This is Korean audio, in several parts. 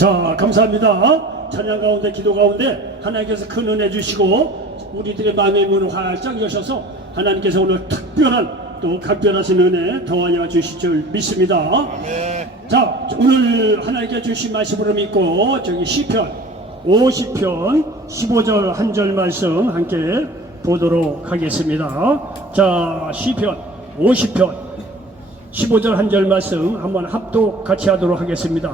자, 감사합니다. 찬양 가운데 기도 가운데 하나님께서 큰 은혜 주시고 우리들의 마음의 문을 활짝 여셔서 하나님께서 오늘 특별한 또 각별하신 은혜 더하여 주실 줄 믿습니다. 아멘. 자, 오늘 하나님께 주신 말씀으로 믿고 저기 시편 50편 15절 한 절 말씀 함께 보도록 하겠습니다. 자, 시편 50편 15절 한 절 말씀 한번 합독 같이 하도록 하겠습니다.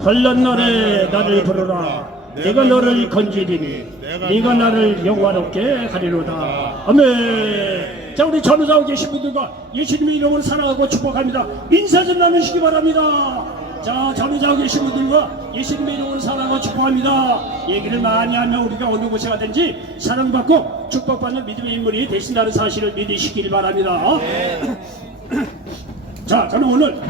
환난 날에 나를 부르라. 내가 너를 건지리니 네가 나를 영화롭게 하리로다. 아멘. 자, 우리 전우자고 계신 분들과 예수님의 이름으로 사랑하고 축복합니다. 인사 좀 나누시기 바랍니다. 자, 전우자고 계신 분들과 예수님의 이름으로 사랑하고 축복합니다. 얘기를 많이 하면 우리가 어느 곳에 가든지 사랑받고 축복받는 믿음의 인물이 되신다는 사실을 믿으시길 바랍니다. 자, 저는 오늘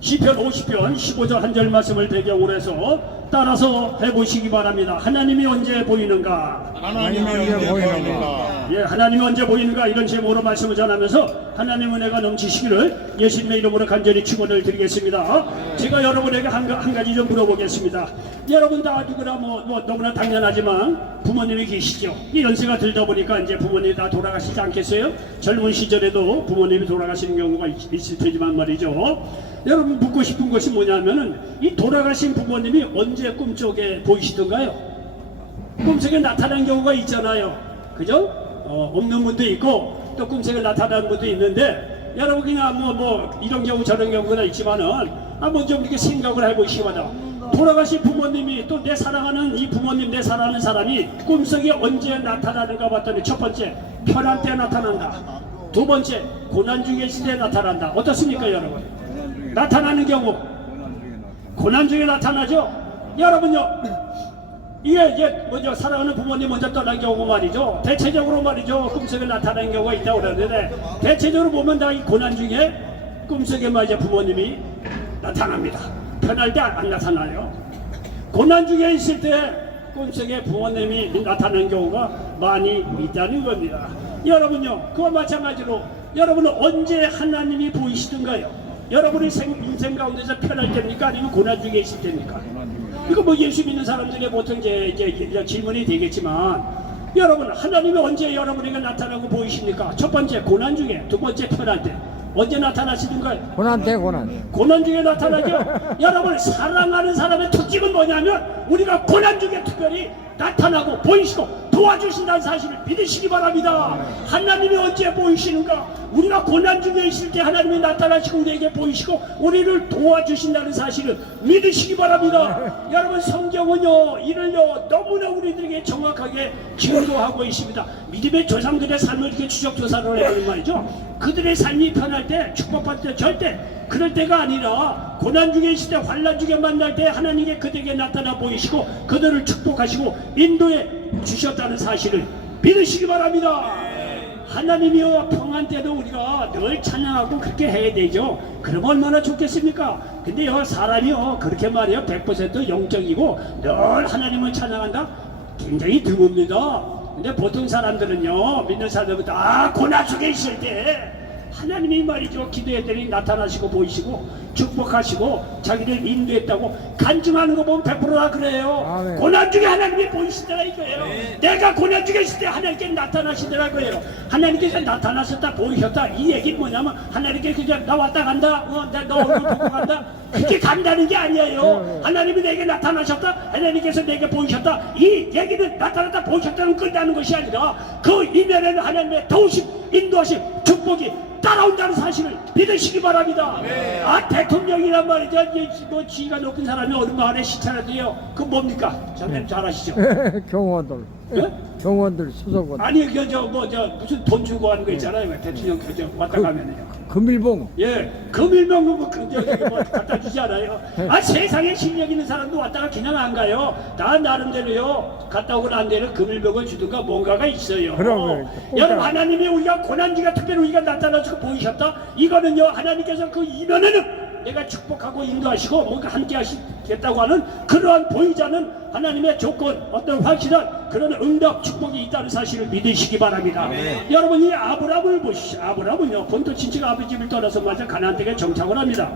시편 50편 15절 한 절 말씀을 배경으로 해서 따라서 해보시기 바랍니다. 하나님이 언제 보이는가? 하나님이 언제 보이는가? 예, 하나님이 언제 보이는가? 이런 제목으로 말씀을 전하면서 하나님 은혜가 넘치시기를 예수님의 이름으로 간절히 축원을 드리겠습니다. 제가 여러분에게 한 가지 좀 물어보겠습니다. 여러분 다 누구나 뭐 너무나 당연하지만 부모님이 계시죠. 이 연세가 들다 보니까 이제 부모님이 다 돌아가시지 않겠어요? 젊은 시절에도 부모님이 돌아가시는 경우가 있을 테지만 말이죠. 여러분 묻고 싶은 것이 뭐냐면은 이 돌아가신 부모님이 언제 꿈속에 보이시던가요? 꿈속에 나타난 경우가 있잖아요. 그죠? 없는 분도 있고 또 꿈속에 나타나는 분도 있는데 여러분 그냥 뭐 이런 경우 저런 경우가 있지만은 먼저 이렇게 생각을 해보시기 바랍니다. 돌아가신 부모님이 또 내 사랑하는 이 부모님 내 사랑하는 사람이 꿈속에 언제 나타나는가 봤더니 첫 번째 편한 때 나타난다. 두 번째 고난 중에 있을 때 나타난다. 어떻습니까 여러분? 나타나는 경우 고난 중에 나타나죠. 여러분요 이게 먼저 사랑하는 부모님 먼저 떠난 경우 말이죠. 대체적으로 말이죠 꿈속에 나타나는 경우가 있다고 그러는데 대체적으로 보면 다 이 고난 중에 꿈속에 말이죠 부모님이 나타납니다. 편할 때 안 나타나요. 고난 중에 있을 때 꿈속에 부모님이 나타나는 경우가 많이 있다는 겁니다. 여러분요 그와 마찬가지로 여러분은 언제 하나님이 보이시던가요? 여러분의 인생 가운데서 편할 때입니까? 아니면 고난 중에 있을 때입니까? 이거 뭐 예수 믿는 사람들의 보통 이제 질문이 되겠지만 여러분 하나님이 언제 여러분에게 나타나고 보이십니까? 첫 번째 고난 중에, 두 번째 편할 때. 언제 나타나시던가요? 고난 때 고난. 고난 중에 나타나죠. 여러분 사랑하는 사람의 특징은 뭐냐면 우리가 고난 중에 특별히 나타나고 보이시고 도와주신다는 사실을 믿으시기 바랍니다. 하나님이 언제 보이시는가? 우리가 고난 중에 있을 때 하나님이 나타나시고 우리에게 보이시고 우리를 도와주신다는 사실을 믿으시기 바랍니다. 여러분 성경은요 이를요 너무나 우리들에게 정확하게 증거하고 있습니다. 믿음의 조상들의 삶을 이렇게 추적조사를 해보는 말이죠. 그들의 삶이 편할 때 축복받을 때 절대 그럴 때가 아니라 고난 중에 있을 때 환난 중에 만날 때 하나님께 그들에게 나타나 보이시고 그들을 축복하시고 인도해 주셨다는 사실을 믿으시기 바랍니다. 하나님이여 평안 때도 우리가 늘 찬양하고 그렇게 해야 되죠. 그럼 얼마나 좋겠습니까? 근데요 사람이요 그렇게 말해요 100% 영적이고 늘 하나님을 찬양한다? 굉장히 드뭅니다. 근데 보통 사람들은요 믿는 사람들은 다 고난 속에 있을 때 하나님이 말이죠 기도했더니 나타나시고 보이시고 축복하시고 자기를 인도했다고 간증하는 거 보면 100%다 그래요. 아멘. 고난 중에 하나님이 보이시더라 이거예요. 내가 고난 중에 있을 때 하나님께 나타나시더라 이거예요. 하나님께서 나타나셨다 보이셨다 이 얘기는 뭐냐면 하나님께 그냥 나 왔다 간다 너 얼굴 보고 간다 그렇게 간다는 게 아니에요. 하나님이 내게 나타나셨다 하나님께서 내게 보이셨다 이 얘기는 나타났다 보이셨다는 끝나는 것이 아니라 그 이면에는 하나님의 도우심 인도하심 축복이 따라온다는 사실을 믿으시기 바랍니다. 대통령이란 말이죠. 뭐 지위가 높은 사람이 어느 마을에 시찰해도요. 그 뭡니까? 선생님 잘 아시죠? 경호원들. 예? 경호원들 수석원. 아니 무슨 돈 주고 하는 거 있잖아요. 대통령 왔다 가면은요. 금일봉. 예, 금일봉 뭐 갖다 주지 않아요. 세상에 실력 있는 사람도 왔다가 그냥 안 가요. 다 나름대로요. 갔다 오고 난 데는 금일봉을 주든가 뭔가가 있어요. 그럼 여러분 하나님이 우리가 고난 중에 특별히 우리가 나타나서 보이셨다. 이거는요 하나님께서 그 이면에는 내가 축복하고 인도하시고 뭔가 함께 하시겠다고 하는 그러한 보이지 않는 하나님의 조건 어떤 확실한 그런 응답 축복이 있다는 사실을 믿으시기 바랍니다. 여러분이 아브라함을 보시죠. 아브라함은요 본토 친척 아버지 집을 떠나서 맞아 가나안 땅에 정착을 합니다.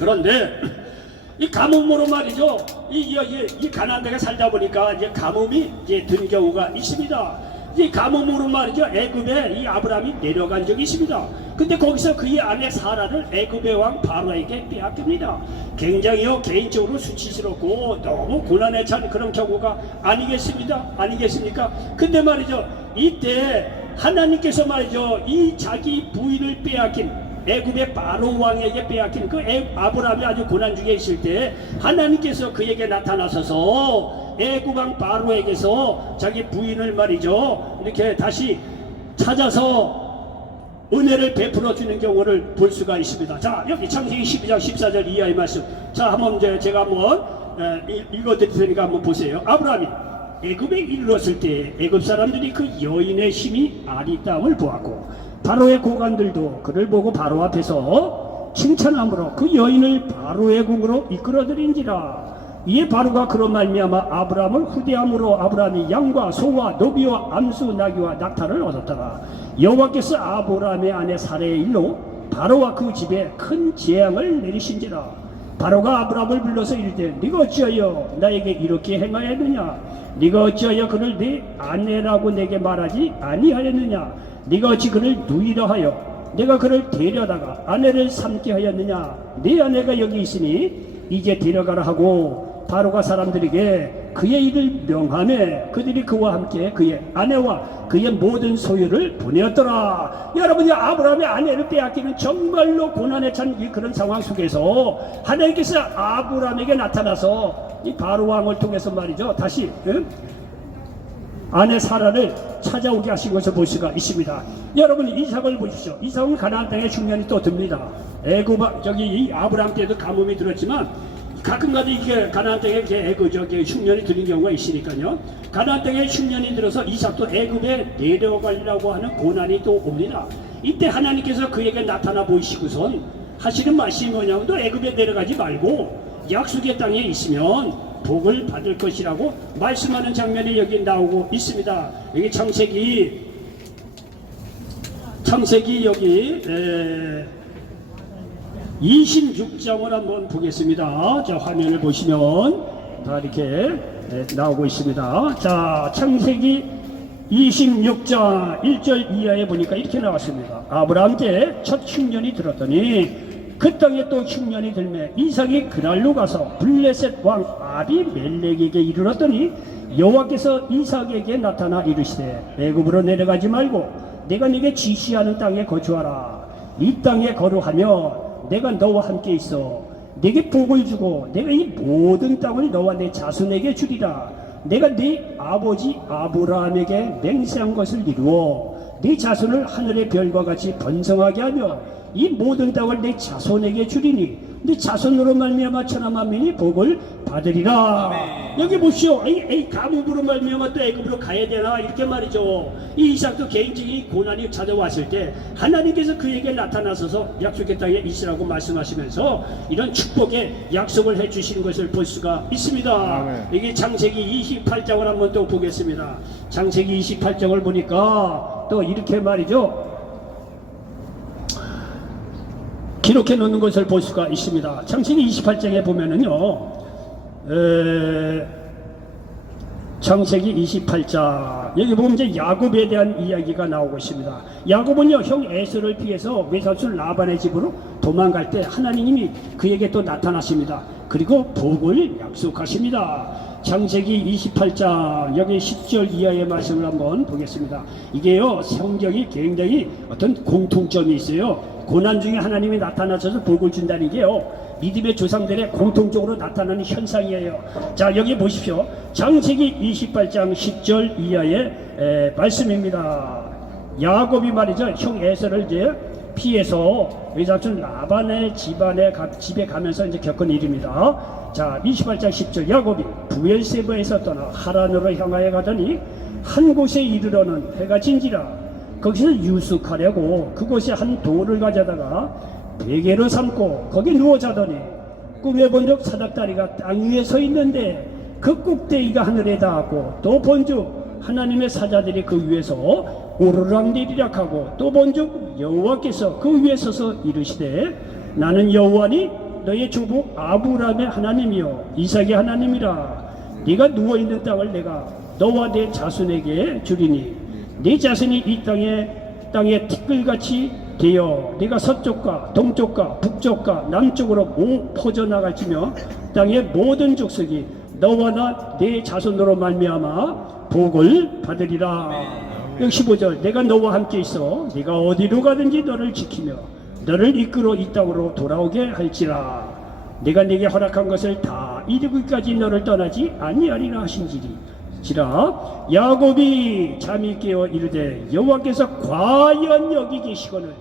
그런데 이 가뭄으로 말이죠. 이 가난한 데가 살다 보니까 이제 가뭄이 이제 든 경우가 있습니다. 이 가뭄으로 말이죠. 애굽에 이 아브라함이 내려간 적이 있습니다. 근데 거기서 그의 아내 사라를 애굽의 왕 바로에게 빼앗깁니다. 굉장히요 개인적으로 수치스럽고 너무 고난에 찬 그런 경우가 아니겠습니까? 근데 말이죠. 이때 하나님께서 말이죠. 이 자기 부인을 빼앗긴 애굽의 바로 왕에게 빼앗긴 그 아브라함이 아주 고난 중에 있을 때 하나님께서 그에게 나타나셔서 애굽 왕 바로에게서 자기 부인을 말이죠 이렇게 다시 찾아서 은혜를 베풀어 주는 경우를 볼 수가 있습니다. 자, 여기 창세기 12장 14절 이하의 말씀. 자, 한번 제가 한번 읽어 드릴 테니까 한번 보세요. 아브라함이 애굽에 이르렀을 때 애굽 사람들이 그 여인의 힘이 아리따움을 보았고 바로의 고관들도 그를 보고 바로 앞에서 칭찬함으로 그 여인을 바로의 궁으로 이끌어들인지라. 이에 바로가 그런 말미암아 아브라함을 후대함으로 아브라함이 양과 소와 노비와 암수 나귀와 낙타를 얻었더라. 여호와께서 아브라함의 아내 사레의 일로 바로와 그 집에 큰 재앙을 내리신지라. 바로가 아브라함을 불러서 이르되 네가 어찌하여 나에게 이렇게 행하였느냐? 네가 어찌하여 그를 네 아내라고 내게 말하지 아니하였느냐? 네가 어찌 그를 누이라 하여 내가 그를 데려다가 아내를 삼게 하였느냐? 네 아내가 여기 있으니 이제 데려가라 하고 바로가 사람들에게 그의 일을 명하며 그들이 그와 함께 그의 아내와 그의 모든 소유를 보내었더라. 여러분이 아브라함의 아내를 빼앗기는 정말로 고난에 찬 그런 상황 속에서 하나님께서 아브라함에게 나타나서 이 바로 왕을 통해서 말이죠 다시 아내 사라를 찾아오게 하신 것을 볼 수가 있습니다. 여러분 이삭을 보십시오. 이삭은 가나안 땅에 흉년이 또 듭니다. 애굽 저기 이 아브라함 때도 가뭄이 들었지만 가끔가다 이게 가나안 땅에 이제 흉년이 들린 경우가 있으니까요. 가나안 땅에 흉년이 들어서 이삭도 애굽에 내려가려고 하는 고난이 또 옵니다. 이때 하나님께서 그에게 나타나 보이시고선 하시는 말씀이 뭐냐면 또 애굽에 내려가지 말고 약속의 땅에 있으면 복을 받을 것이라고 말씀하는 장면이 여기 나오고 있습니다. 여기 창세기 여기 26장을 한번 보겠습니다. 자, 화면을 보시면 다 이렇게 나오고 있습니다. 자, 창세기 26장 1절 이하에 보니까 이렇게 나왔습니다. 아브라함께 첫 흉년이 들었더니 그 땅에 또 흉년이 들매 이삭이 그날로 가서 블레셋 왕 아비멜렉에게 이르렀더니 여호와께서 이삭에게 나타나 이르시되 애굽으로 내려가지 말고 내가 네게 지시하는 땅에 거주하라. 이 땅에 거루하며 내가 너와 함께 있어 네게 복을 주고 내가 이 모든 땅을 너와 내 자손에게 주리라. 내가 네 아버지 아브라함에게 맹세한 것을 이루어 네 자손을 하늘의 별과 같이 번성하게 하며 이 모든 땅을 내 자손에게 주리니 네 자손으로 말미암아 천하 만민이 복을 받으리라. 아멘. 여기 보시오. 이 가뭄으로 말미암아 또 애굽으로 가야 되나 이렇게 말이죠. 이 이삭도 개인적인 고난이 찾아왔을 때 하나님께서 그에게 나타나셔서 약속의 땅에 있으라고 말씀하시면서 이런 축복의 약속을 해주시는 것을 볼 수가 있습니다. 아멘. 여기 창세기 28장을 한번 또 보겠습니다. 창세기 28장을 보니까 또 이렇게 말이죠. 기록해 놓는 것을 볼 수가 있습니다. 창세기 28장에 보면은요, 창세기 28장 여기 보면 이제 야곱에 대한 이야기가 나오고 있습니다. 야곱은요 형 에서를 피해서 외삼촌 라반의 집으로 도망갈 때 하나님이 그에게 또 나타나십니다. 그리고 복을 약속하십니다. 창세기 28장 여기 10절 이하의 말씀을 한번 보겠습니다. 이게요 성경이 굉장히 어떤 공통점이 있어요. 고난 중에 하나님이 나타나셔서 복을 준다는 게요 믿음의 조상들의 공통적으로 나타나는 현상이에요. 자, 여기 보십시오. 창세기 28장 10절 이하의 말씀입니다. 야곱이 말이죠 형 에서를 이제 피해서 외삼촌 라반의 집에 가면서 이제 겪은 일입니다. 자, 28장 10절 야곱이 부엘세바에서 떠나 하란으로 향하여 가더니 한 곳에 이르러는 해가 진지라. 거기서 유숙하려고 그곳에 한 돌을 가져다가 베개로 삼고 거기 누워 자더니 꿈에 본즉 사닥다리가 땅 위에 서 있는데 그 꼭대기가 하늘에 닿았고 또 본즉 하나님의 사자들이 그 위에서 오르락내리락 하고 또 본즉 여호와께서 그 위에 서서 이르시되 나는 여호와니 너의 조국 아브라함의 하나님이요 이삭의 하나님이라. 네가 누워있는 땅을 내가 너와 내 자손에게 주리니 네 자손이 이 땅에 티끌같이 되어 네가 서쪽과 동쪽과 북쪽과 남쪽으로 퍼져나갈지며 땅의 모든 족속이 너와 나 내 자손으로 말미암아 복을 받으리라. 15절 내가 너와 함께 있어 네가 어디로 가든지 너를 지키며 너를 이끌어 이 땅으로 돌아오게 할지라. 내가 네게 허락한 것을 다 이루기까지 너를 떠나지 아니하리라 하신지라. 야곱이 잠이 깨어 이르되 여호와께서 과연 여기 계시거늘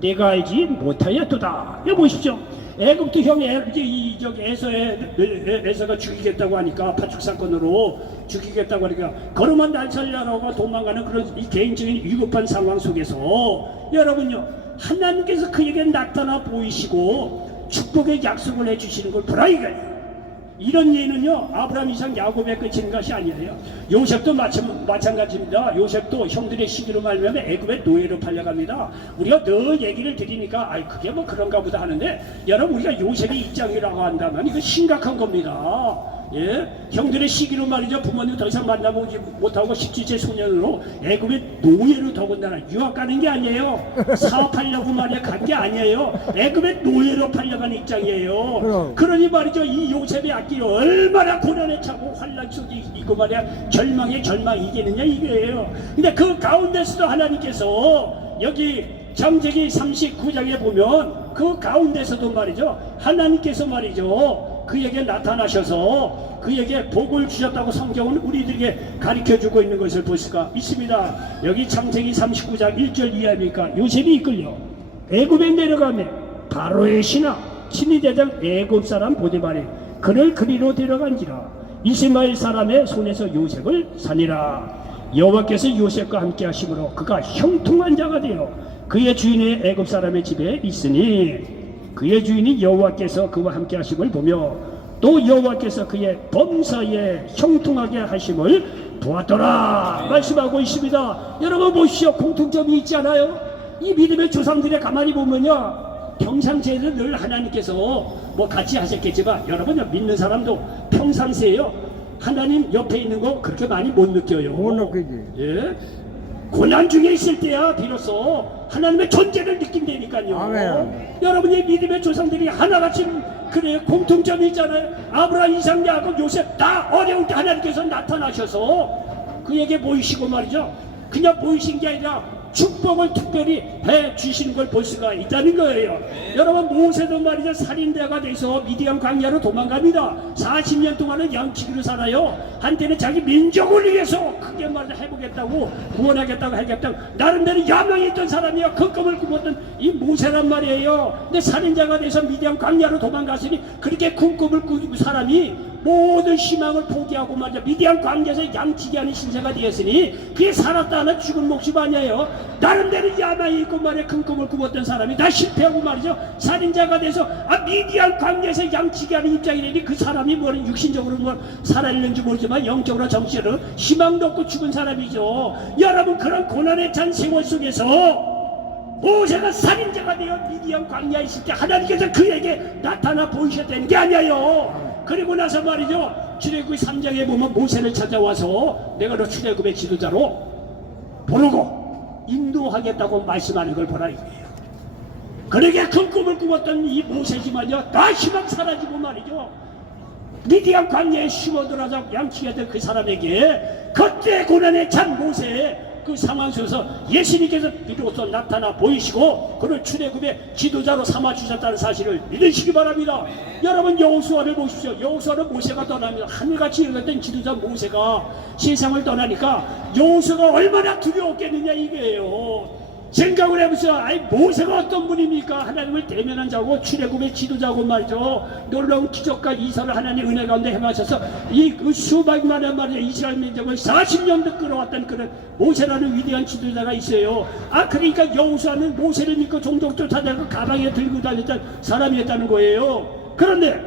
내가 알지 못하였도다. 여기 보십시오. 애굽도 형 에서가 죽이겠다고 하니까 파축 사건으로 죽이겠다고 하니까 걸음만 날 살려라고 도망가는 그런 이 개인적인 위급한 상황 속에서 여러분요 하나님께서 그에게 나타나 보이시고 축복의 약속을 해주시는 걸 보라 이거예요. 이런 예는요 아브라함 이삭 야곱에 그치는 것이 아니에요. 요셉도 마찬가지입니다. 요셉도 형들의 시기로 말하면 애굽의 노예로 팔려갑니다. 우리가 늘 얘기를 드리니까 아이 그게 뭐 그런가 보다 하는데 여러분 우리가 요셉의 입장이라고 한다면 이거 심각한 겁니다. 예? 형들의 시기로 말이죠. 부모님 더 이상 만나보지 못하고 17세 소년으로 애굽의 노예로 더군다나 유학 가는 게 아니에요. 사업하려고 말이야 간 게 아니에요. 애굽의 노예로 팔려간 입장이에요. 그러니 말이죠. 이 요셉의 앞길 얼마나 고난에 차고 환란 속에 있고 말이야 절망에 절망 이기느냐 이거예요. 근데 그 가운데서도 하나님께서 여기 창세기 39장에 보면 그 가운데서도 말이죠. 하나님께서 말이죠. 그에게 나타나셔서 그에게 복을 주셨다고 성경은 우리들에게 가르쳐주고 있는 것을 볼 수가 있습니다. 여기 창세기 39장 1절 이하입니까? 요셉이 이끌려 애굽에 내려가며 바로의 신하 친위 대장 애굽 사람 보디발이 그를 그리로 데려간지라. 이스마엘 사람의 손에서 요셉을 사니라. 여호와께서 요셉과 함께 하심으로 그가 형통한 자가 되어 그의 주인의 애굽 사람의 집에 있으니 그의 주인이 여호와께서 그와 함께 하심을 보며 또 여호와께서 그의 범사에 형통하게 하심을 보았더라 말씀하고 있습니다. 여러분 보시오. 공통점이 있지 않아요? 이 믿음의 조상들의 가만히 보면요 평상시에는 늘 하나님께서 뭐 같이 하셨겠지만 여러분 믿는 사람도 평상시에요 하나님 옆에 있는 거 그렇게 많이 못 느껴요. 못 느끼지. 예? 고난 중에 있을 때야 비로소 하나님의 존재를 느낀다니까요. 아멘. 여러분의 믿음의 조상들이 하나같이 그래요. 공통점이 있잖아요. 아브라함, 이삭, 야곱, 요셉 다 어려울 때 하나님께서 나타나셔서 그에게 보이시고 말이죠. 그냥 보이신 게 아니라 축복을 특별히 해 주시는 걸 볼 수가 있다는 거예요. 여러분 모세도 말이죠 살인자가 돼서 미디안 광야로 도망갑니다. 40년 동안은 양치기로 살아요. 한때는 자기 민족을 위해서 크게 말을 해보겠다고 구원하겠다고 하겠다고 나름대로 야망이 있던 사람이요. 그 꿈을 꾸었던 이 모세란 말이에요. 근데 살인자가 돼서 미디안 광야로 도망갔으니 그렇게 큰 꿈을 꾸고 사람이 모든 희망을 포기하고 말이야 미디안 광야에서 양치기 하는 신세가 되었으니 그게 살았다는 죽은 목숨 아니에요. 나름대로 야망이 있고 말이야 큰 꿈을 꾸었던 사람이 다 실패하고 말이죠 살인자가 돼서 미디안 광야에서 양치기 하는 입장이라니 그 사람이 뭐 육신적으로 뭐 살아있는지 모르지만 영적으로 정신으로 희망도 없고 죽은 사람이죠. 여러분 그런 고난의 찬 세월 속에서 모세가 살인자가 되어 미디안 광야에 있을 때 하나님께서 그에게 나타나 보이셨다는 게 아니에요. 그리고 나서 말이죠 출애굽기 3장에 보면 모세를 찾아와서 내가 너 출애굽의 지도자로 부르고 인도하겠다고 말씀하는 걸 보라 이거예요. 그러게 큰 꿈을 꾸었던 이 모세지만요 다 희망 사라지고 말이죠 미디안 광야에 숨어들어서 양치했던 그 사람에게 그때 고난에 찬 모세 그 상황 속에서 예수님께서 비로소 나타나 보이시고 그를 출애굽의 지도자로 삼아 주셨다는 사실을 믿으시기 바랍니다. 여러분 여호수아를 보십시오. 여호수아는 모세가 떠납니다. 하늘같이 일어났던 지도자 모세가 세상을 떠나니까 여호수아가 얼마나 두려웠겠느냐 이게요. 생각을 해보세요. 아이 모세가 어떤 분입니까? 하나님을 대면한 자고 출애굽의 지도자고 말이죠. 놀라운 기적과 이사를 하나님 은혜 가운데 행하셔서 이 그 수백만의 말이죠 이스라엘 민족을 40년도 끌어왔던 그런 모세라는 위대한 지도자가 있어요. 그러니까 여호수아는 모세를 믿고 종종 쫓아다니고 가방에 들고 다녔던 사람이었다는 거예요. 그런데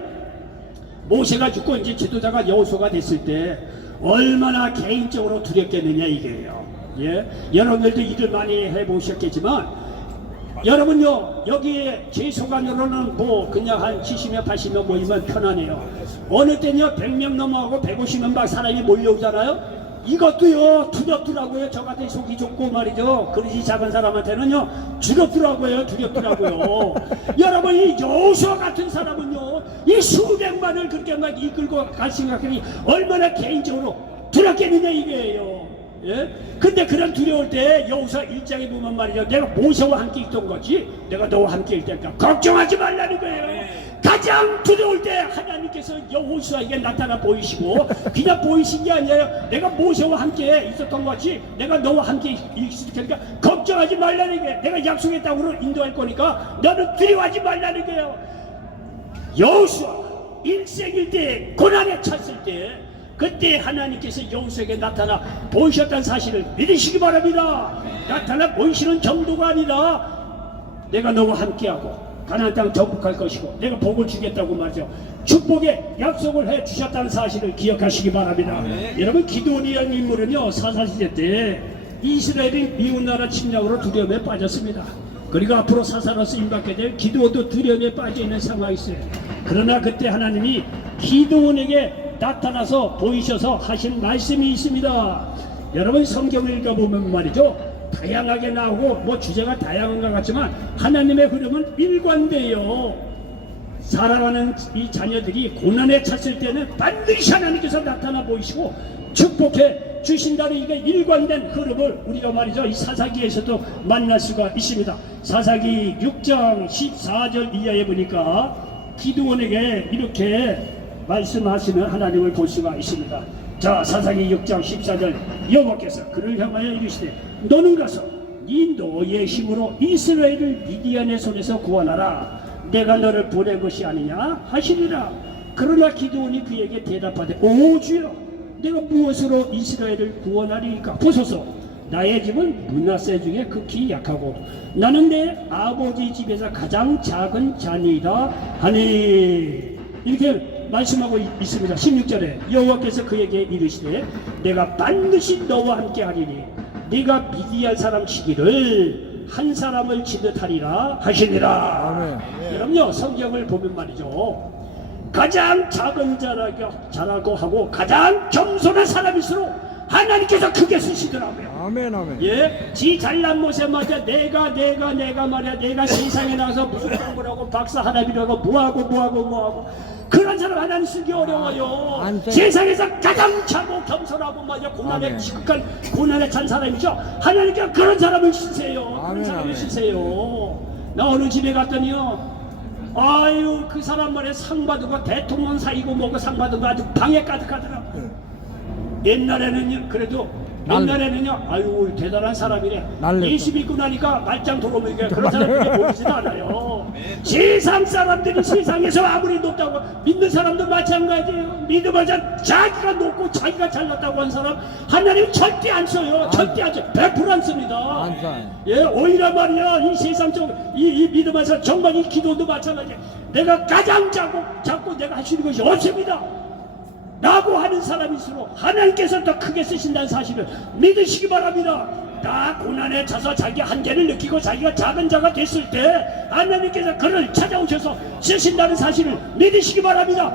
모세가 죽고 이제 지도자가 여호수아가 됐을 때 얼마나 개인적으로 두렵겠느냐 이게요. 예, 여러분들도 일을 많이 해보셨겠지만 여러분요, 여기에 제 소관으로는 뭐 그냥 한 70명 80명 모이면 편하네요. 어느 때는요 100명 넘어가고 150명 막 사람이 몰려오잖아요. 이것도요 두렵더라고요. 저 같은 속이 좁고 말이죠, 그릇이 작은 사람한테는요 두렵더라고요. 여러분, 이 여호수아 같은 사람은요 이 수백만을 그렇게 막 이끌고 갈 생각하니 얼마나 개인적으로 두렵겠느냐 이게요. 예? 근데 그런 두려울 때 여호수아 1장에 보면 말이죠, 내가 모세와 함께 있던 거지 내가 너와 함께 있을 테니까 걱정하지 말라는 거예요. 가장 두려울 때 하나님께서 여호수아에게 나타나 보이시고 그냥 보이신 게 아니라 내가 모세와 함께 있었던 거지 내가 너와 함께 있을 테니까 걱정하지 말라는 거예요. 내가 약속의 땅으로 인도할 거니까 너는 두려워하지 말라는 거예요. 여호수아 1세기일 때 고난에 찼을 때 그때 하나님께서 여호수아에게 나타나 보이셨다는 사실을 믿으시기 바랍니다. 나타나 보이시는 정도가 아니라 내가 너와 함께하고 가나안 땅 정복할 것이고 내가 복을 주겠다고 말이죠. 축복의 약속을 해 주셨다는 사실을 기억하시기 바랍니다. 여러분, 기드온이라는 인물은요 사사시대 때 이스라엘이 미운 나라 침략으로 두려움에 빠졌습니다. 그리고 앞으로 사사로서 임받게 될 기드온도 두려움에 빠져 있는 상황이 있어요. 그러나 그때 하나님이 기드온에게 나타나서 보이셔서 하신 말씀이 있습니다. 여러분, 성경을 읽어보면 말이죠, 다양하게 나오고 뭐 주제가 다양한 것 같지만 하나님의 흐름은 일관돼요. 사랑하는 이 자녀들이 고난에 찼을 때는 반드시 하나님께서 나타나 보이시고 축복해 주신다는 이게 일관된 흐름을 우리가 말이죠 이 사사기에서도 만날 수가 있습니다. 사사기 6장 14절 이하에 보니까 기드온에게 이렇게 말씀하시는 하나님을 볼 수가 있습니다. 자, 사사기 6장 14절, 여호와께서 그를 향하여 이르시되 너는 가서 이 너의 힘으로 이스라엘을 미디안의 손에서 구원하라. 내가 너를 보낸 것이 아니냐 하시니라. 그러나 기드온이 그에게 대답하되 오 주여, 내가 무엇으로 이스라엘을 구원하리까? 보소서, 나의 집은 므낫세 중에 극히 약하고 나는 내 아버지 집에서 가장 작은 자녀이다 하니. 이렇게 말씀하고 있습니다. 16절에 여호와께서 그에게 이르시되 내가 반드시 너와 함께 하리니 네가 미디안 사람 치기를 한 사람을 치듯 하리라 하시니라. 여러분요, 성경을 보면 말이죠, 가장 작은 자라고 하고 가장 겸손한 사람일수록 하나님께서 크게 쓰시더라고요. 아멘, 아멘. 예, 지 잘난 모세 맞아 내가 말이야, 내가 세상에 나가서 무슨 공부를 하고 박사 하나비라고 뭐하고 그런 사람 하나님 쓰기 어려워요. 세상에서 가장 차고 겸손하고 말이야 고난에 지극한 고난에 찬 사람이죠. 하나님께서 그런 사람을 쓰세요. 그런 사람을 쓰세요. 나 어느 집에 갔더니요, 아유 그 사람 말에 상 받고 대통령 사이고 뭐고 상 받은 거 아주 방에 가득하더라고요. 옛날에는요, 그래도 옛날에는요, 아유 대단한 사람이래. 예수 믿고 나니까 말짱 돌아오니까 그런 사람들이 보이지도 않아요. 세상 사람들이 세상에서 아무리 높다고 믿는 사람도 마찬가지예요. 믿으면서 자기가 높고 자기가 잘났다고 한 사람 하나님 절대 안 써요. 절대 안 써요. 100% 안 씁니다. 예, 오히려 말이야 이 세상적 이 믿으면서 정말 이 기도도 마찬가지예요. 내가 가장 작고 내가 할 수 있는 것이 없습니다 라고 하는 사람일수록 하나님께서 더 크게 쓰신다는 사실을 믿으시기 바랍니다. 다 고난에 차서 자기 한계를 느끼고 자기가 작은 자가 됐을 때 하나님께서 그를 찾아오셔서 쓰신다는 사실을 믿으시기 바랍니다.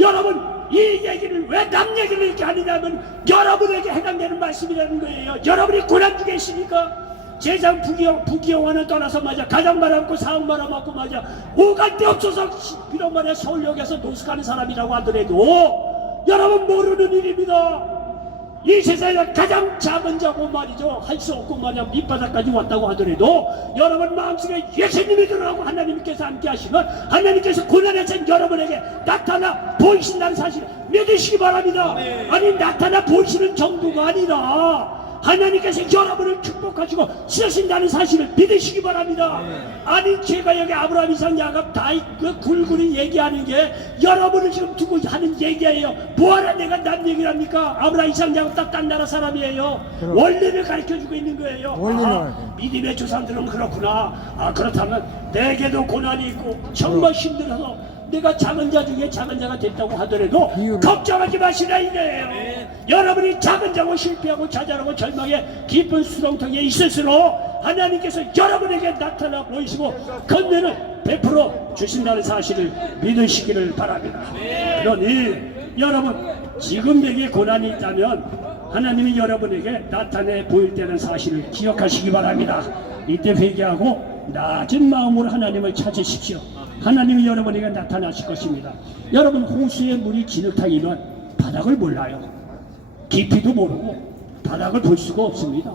여러분, 이 얘기를 왜 남 얘기를 이렇게 하느냐면 여러분에게 해당되는 말씀이라는 거예요. 여러분이 고난 중에 있으니까 세상 부귀영화는 떠나서 맞아 가장 말아먹고 사업 말아먹고 맞아 오갈 데 없어서 이런 말에 서울역에서 노숙하는 사람이라고 하더라도 여러분 모르는 일입니다. 이 세상에 가장 작은 자고 말이죠, 할 수 없고 말이야 밑바닥까지 왔다고 하더라도 여러분 마음속에 예수님이 들어가고 하나님께서 함께 하시면 하나님께서 고난에 찬 여러분에게 나타나 보이신다는 사실 믿으시기 바랍니다. 아니 나타나 보이시는 정도가 아니라 하나님께서 여러분을 축복하시고 쓰신다는 사실을 믿으시기 바랍니다. 아니 제가 여기 아브라함, 이삭, 야곱 다 그 굴굴이 얘기하는 게 여러분을 지금 두고 하는 얘기예요. 뭐하러 내가 남 얘기를 합니까? 아브라함, 이삭, 야곱 다 딴 나라 사람이에요. 원리를 가르쳐주고 있는 거예요. 믿음의 조상들은 그렇구나. 그렇다면 내게도 고난이 있고 정말 힘들어서 내가 작은 자 중에 작은 자가 됐다고 하더라도 걱정하지 마시라 이거예요. 여러분이 작은 자고 실패하고 좌절하고 절망에 깊은 수렁텅이에 있을수록 하나님께서 여러분에게 나타나 보이시고 건면을 베풀어 주신다는 사실을 믿으시기를 바랍니다. 그러니 여러분 지금 내게 고난이 있다면 하나님이 여러분에게 나타내 보일 때는 사실을 기억하시기 바랍니다. 이때 회개하고 낮은 마음으로 하나님을 찾으십시오. 하나님이 여러분에게 나타나실 것입니다. 여러분 호수의 물이 진흙탕이면 바닥을 몰라요. 깊이도 모르고 바닥을 볼 수가 없습니다.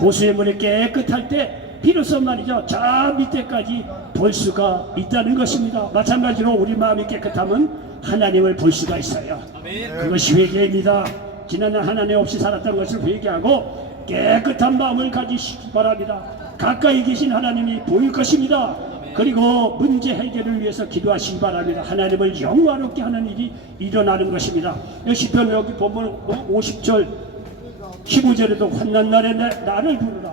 호수의 물이 깨끗할 때 비로소 말이죠 저 밑에까지 볼 수가 있다는 것입니다. 마찬가지로 우리 마음이 깨끗하면 하나님을 볼 수가 있어요. 그것이 회개입니다. 지난날 하나님 없이 살았던 것을 회개하고 깨끗한 마음을 가지시기 바랍니다. 가까이 계신 하나님이 보일 것입니다. 그리고 문제 해결을 위해서 기도하시기 바랍니다. 하나님을 영화롭게 하는 일이 일어나는 것입니다. 시편 여기 보면 50절 15절에도 환난 날에 나를 부르라.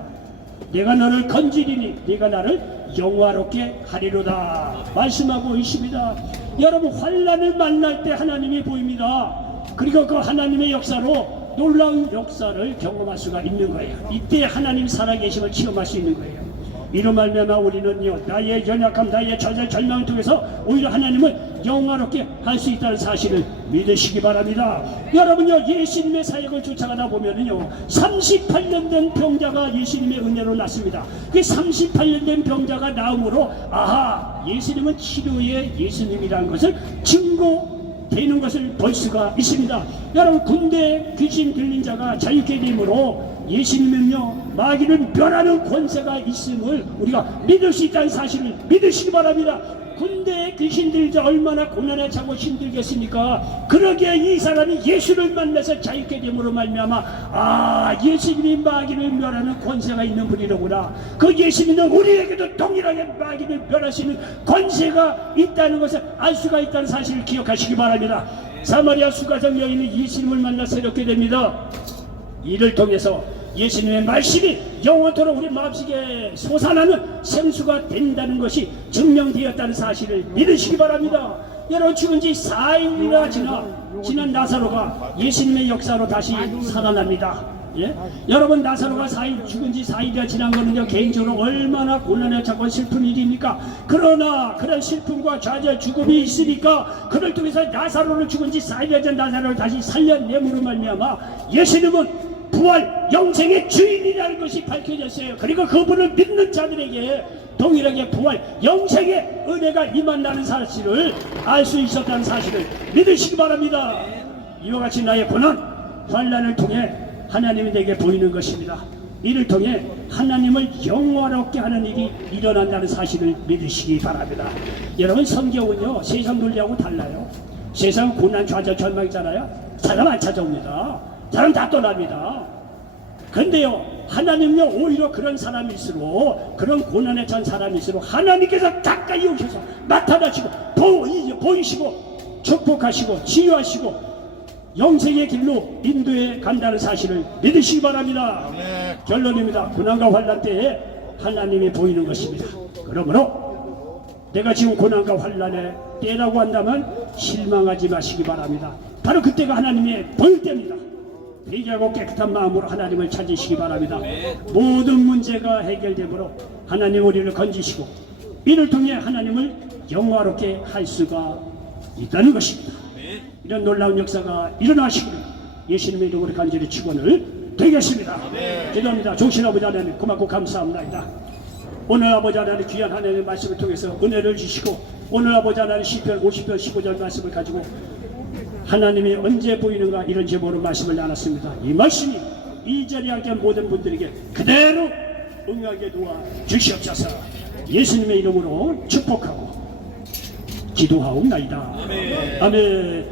내가 너를 건지리니 네가 나를 영화롭게 하리로다 말씀하고 있습니다. 여러분 환난을 만날 때 하나님이 보입니다. 그리고 그 하나님의 역사로 놀라운 역사를 경험할 수가 있는 거예요. 이때 하나님 살아계심을 체험할 수 있는 거예요. 이로 말미암아 우리는요 나의 연약함 나의 좌절 절망을 통해서 오히려 하나님을 영화롭게 할 수 있다는 사실을 믿으시기 바랍니다. 여러분요 예수님의 사역을 쫓아가다 보면은요 38년 된 병자가 예수님의 은혜로 났습니다. 그 38년 된 병자가 나음으로 아하 예수님은 치료의 예수님이라는 것을 증거되는 것을 볼 수가 있습니다. 여러분 군대 귀신 들린 자가 자유케 됨으로 예수님은요 마귀를 멸하는 권세가 있음을 우리가 믿을 수 있다는 사실을 믿으시기 바랍니다. 군대에 귀신 들자 얼마나 고난에 차고 힘들겠습니까? 그러기에 이 사람이 예수를 만나서 자유케 됨으로 말미암아 아 예수님이 마귀를 멸하는 권세가 있는 분이로구나. 그 예수님은 우리에게도 동일하게 마귀를 멸할 수 있는 권세가 있다는 것을 알 수가 있다는 사실을 기억하시기 바랍니다. 사마리아 수가성 여인이 예수님을 만나 새롭게 됩니다. 이를 통해서 예수님의 말씀이 영원토록 우리 마음속에 솟아나는 생수가 된다는 것이 증명되었다는 사실을 믿으시기 바랍니다. 여러분 죽은 지 4일이나 지난 나사로가 예수님의 역사로 다시 살아납니다. 예? 여러분 나사로가 죽은 지 4일이나 지난 거는요 개인적으로 얼마나 고난에 차고 슬픈 일입니까? 그러나 그런 슬픔과 좌절 죽음이 있으니까 그를 통해서 나사로를 죽은 지 4일이나 전 나사로를 다시 살려내므로 말미암아 예수님은 부활 영생의 주인이라는 것이 밝혀졌어요. 그리고 그분을 믿는 자들에게 동일하게 부활 영생의 은혜가 임한다는 사실을 알 수 있었다는 사실을 믿으시기 바랍니다. 이와 같이 나의 고난 환난을 통해 하나님이 내게 보이는 것입니다. 이를 통해 하나님을 영화롭게 하는 일이 일어난다는 사실을 믿으시기 바랍니다. 여러분 성경은요 세상 논리하고 달라요. 세상 고난 좌절 절망이잖아요. 사람 안 찾아옵니다. 사람 다 떠납니다. 근데요 하나님은요 오히려 그런 사람일수록 그런 고난에 찬 사람일수록 하나님께서 가까이 오셔서 나타나시고 보이시고 축복하시고 치유하시고 영생의 길로 인도해 간다는 사실을 믿으시기 바랍니다. 결론입니다. 고난과 환난 때에 하나님이 보이는 것입니다. 그러므로 내가 지금 고난과 환난의 때라고 한다면 실망하지 마시기 바랍니다. 바로 그때가 하나님의 보일 때입니다. 회개하고 깨끗한 마음으로 하나님을 찾으시기 바랍니다. 모든 문제가 해결되므로 하나님 우리를 건지시고 이를 통해 하나님을 영화롭게 할 수가 있다는 것입니다. 이런 놀라운 역사가 일어나시기를 예수님의 이름으로 간절히 축원을 드리겠습니다. 기도합니다. 좋으신 아버지 하나님 고맙고 감사합니다. 오늘 아버지 하나님 귀한 하나님의 말씀을 통해서 은혜를 주시고 오늘 아버지 하나님 시편 50편 15절 말씀을 가지고 하나님이 언제 보이는가 이런 제목으로 말씀을 나눴습니다. 이 말씀이 이 자리에 함께 모든 분들에게 그대로 응하게 도와 주시옵소서. 예수님의 이름으로 축복하고 기도하옵나이다. 아멘.